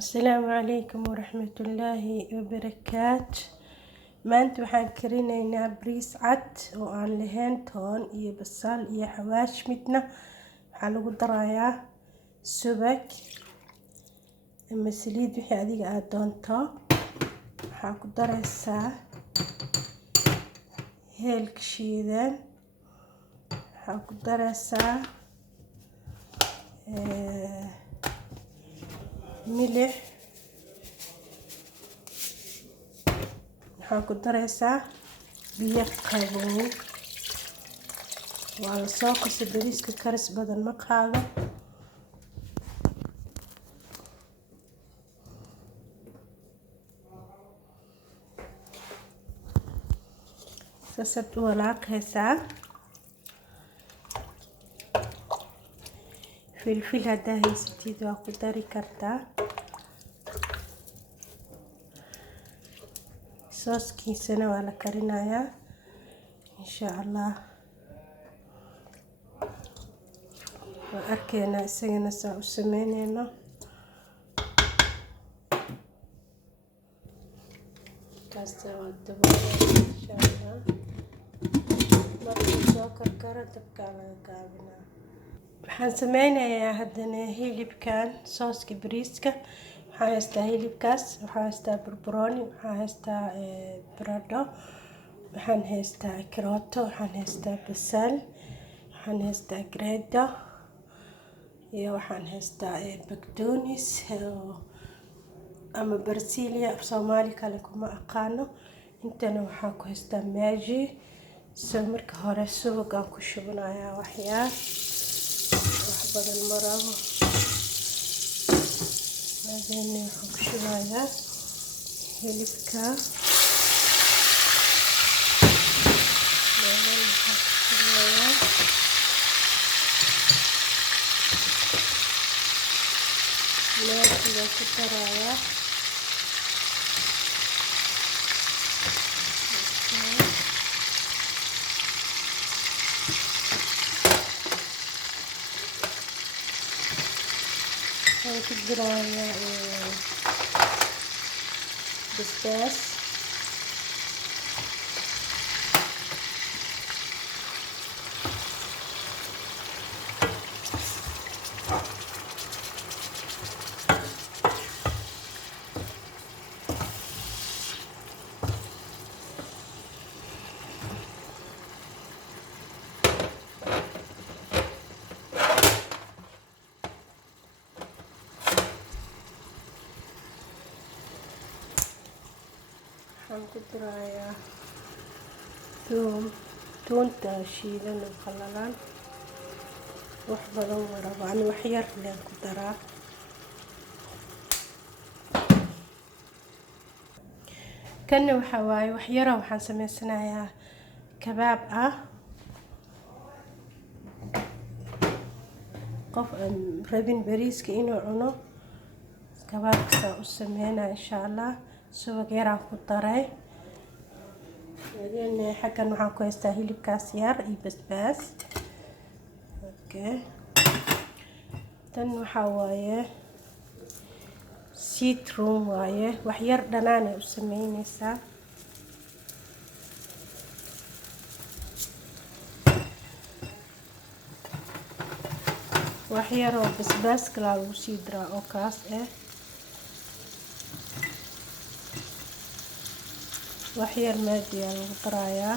السلام عليكم ورحمة الله وبركاته. maanta waxaan karinaynaa bariis cad oo aan lahayn toon iyo basal iyo xawaash midna. waxaa lagu darayaa subag ama saliid wixii adiga aad doonto. waxaa ku daraysaa heelka shiidan, waxaa ku daraysaa milix, waxaa ku daraysaa biyo qabow. waa la soo qasay, bariiska karis badan ma qaado. saasaad u walaaqaysaa. filfil haddaa haysatid waa ku dari kartaa. sooskiisana waa la karinayaa insha allah. waan arkaynaa isagana saa u sameynayno. kaasta waa daboolaya insha allah. markuu soo karkaro dabkaa laga gaabinaa. waxaan sameynayaa haddana hilibkan sooska bariiska. waxaan haystaa hilibkaas, waxaan haystaa barbarooni, waxaan haystaa baradho, waxaan haystaa karooto, waxaan haystaa basal, waxaan haystaa gredo iyo waxaan haystaa bagdoonis ama barsilia af soomaali kale kuma aqaano. intana waxaan ku haystaa maaji. marka hore subagaan ku shubanayaa waxyaal wax badan ma rabo. بعدين waxaan ku shubayaa hilibka. maajiga ku darayaa. waxaan ku darayaa basbaas, waxaan ku darayaa toonta shiidan oo qalalan. wax badan ma rabo, ani wax yar leen ku daraa. kanna waxaa waaye wax yara. waxaan sameysanayaa kabaab ah. qof aan rabin bariiska inuu cuno kabaabkasaa u sameynaa insha allah. subag yaraan ku daray. xaggan waxaan ku haystaa hilibkaas yar iyo basbaas. tan waxaa waaye citron waaye. wax yar dhanaanay u sameynaysaa. wax yar oo basbaas kalaa lagu sii daraa oo kaas wax yar maajiyaa lagu darayaa.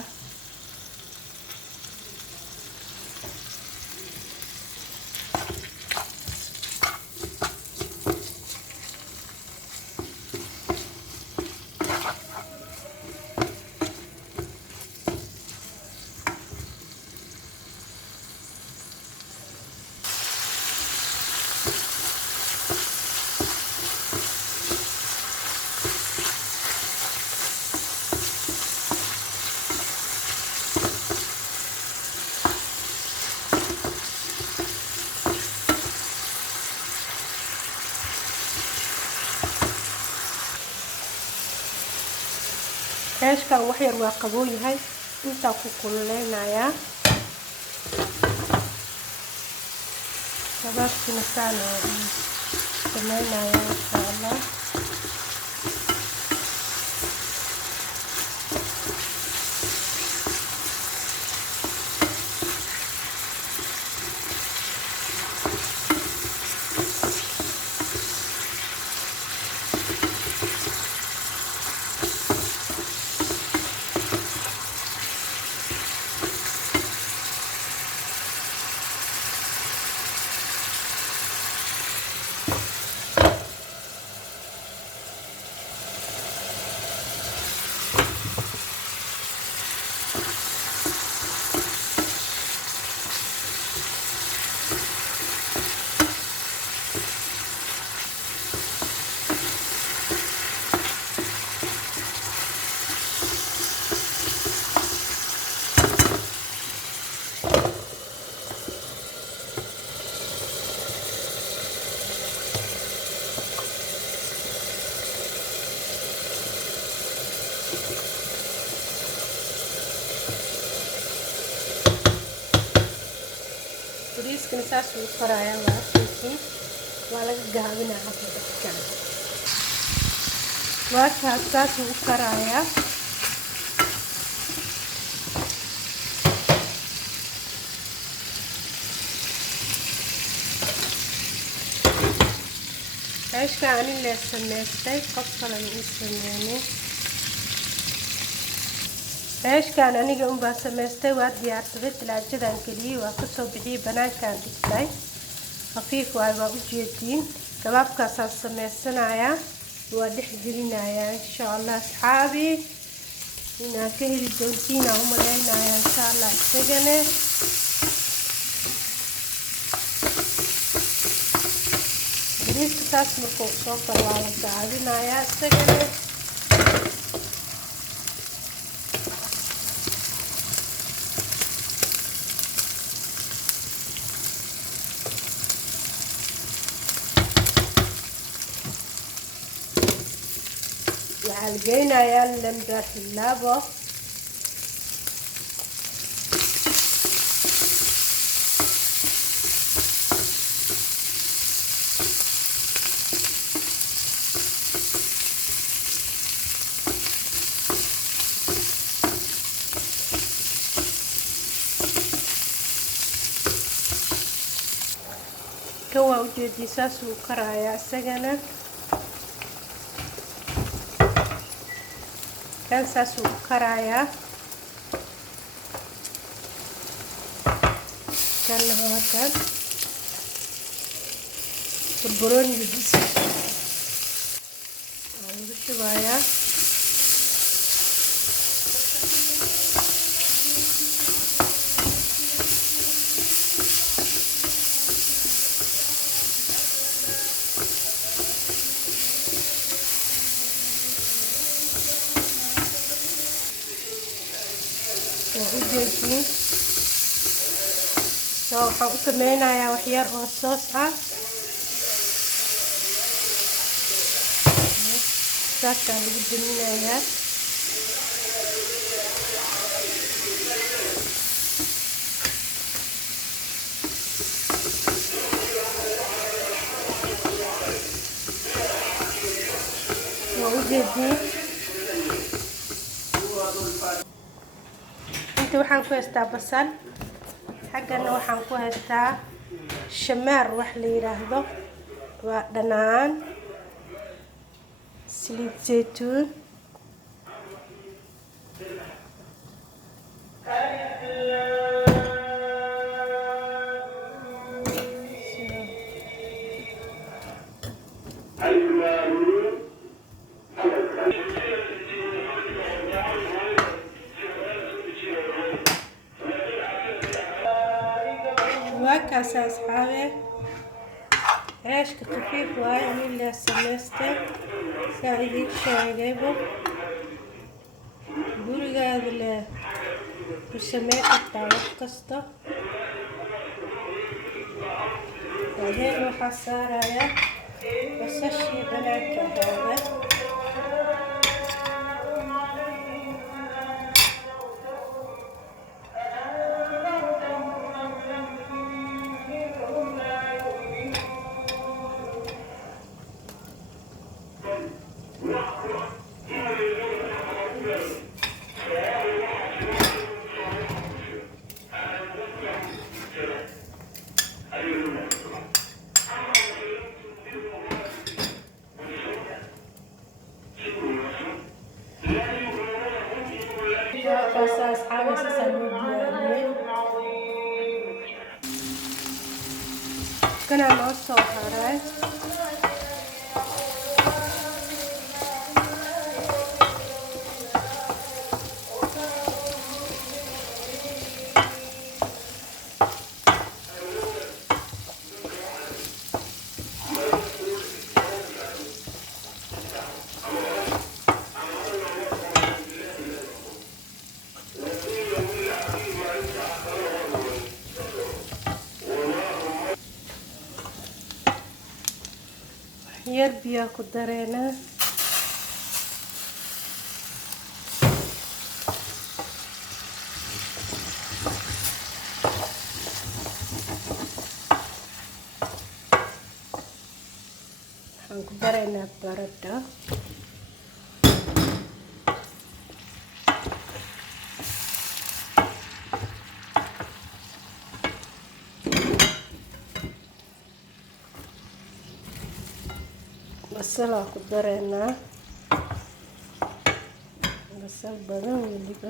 xeeshkan wax yar waa qabow yahay. intaa ku kululeynayaa. kabaabkina saan oo sameynaya insha allah. الله. bariiskana saas uu korayaa waa arkaysiin waa laga gaabinaa hadda dadkan waa kaas saas uu korayaa عيشك عن اللي سميتي قصلا يسميني عيش كان أنا جم بسميتي وادي عتبت العجلة كلي وقصو بحي بنان كان دكتاي خفيف وعبا وجيتين كباب كاسان سميتنا يا ودح جلنا يا إن شاء الله أصحابي إنا كهري دونتينا هم لنا يا إن شاء الله استجنه bariiska saas markuu soo karo waa la daadinayaa isagana waxaa la geynayaa lambar labo كوا وجدي ساس وكرايا سجنة كان ساس وكرايا كان هو كان بربروني بديس شوية وجدي سو حاطمينا يا وحيار وصوص ساكن بدنا يا وجدي انت waxaan ku haystaa basal xaggana waxaan ku haystaa shamaar wax la yiraahdo waa dhanaan saliid zeytuun واكاس أصحابي عيش خفيف واي أنا اللي سمسته ساعدك شايبه برجع اللي وسميت الطاوة قصته بعدين وحصار على بس الشي بناك هذا kana noo soo haray yar biyo ku dareena waxaan ku dareynaa baradho basal ku dareynaa basal badan weliba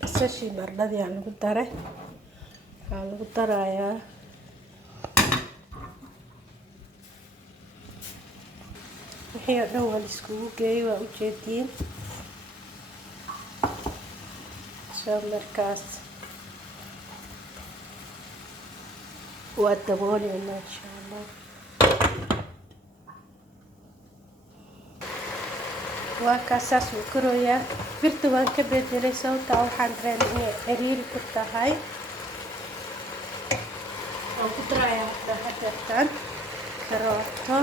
basashii baradhadii aan lagu daray waxaa lagu darayaa wixii oo dhan waa la iskugu geeyay waa ujeediin soo markaas waa dabooleynaa insha allah waa kaasaas wuu karooyaa birta waan ka bedelay sababtaa waxaan dareemay inay ciriiri ku tahay waan ku darayaa hadeertaan karooto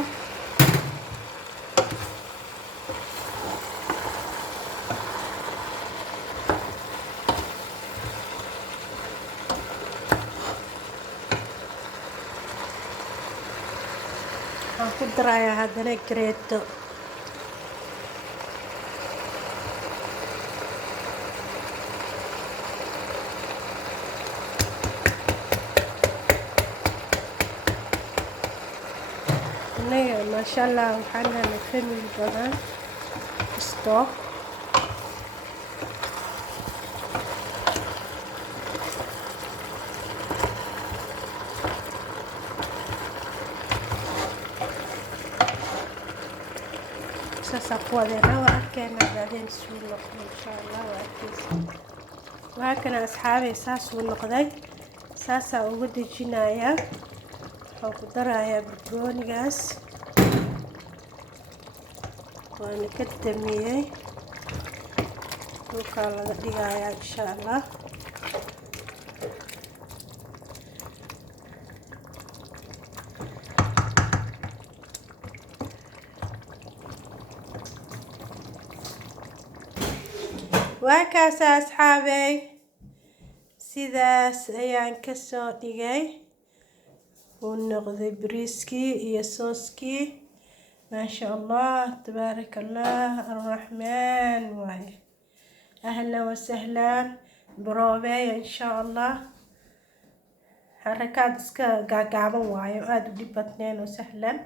waxaan ku darayaa haddana gareeto anaga maasha allah waxaan helay family badan stock sasa kuwadeena waa arkeena baadeen suu noqday insha allah waa arkeysa waa kana asxaabay saasuu noqday saasaa ugu dejinayaa waxaan ku darayaa barbaroonigaas waana ka damiyey dhulkaa laga dhigayaa insha allah waa kaas asxaabay sidaas ayaan ka soo dhigay uu noqday bariiskii iyo sooskii maasha allah tabaaraka allah arraxmaan waaye ahlan wasahlan baroobeeya insha allah harakaad iska gaagaaban waayo aada u dhib badneen oo sahlan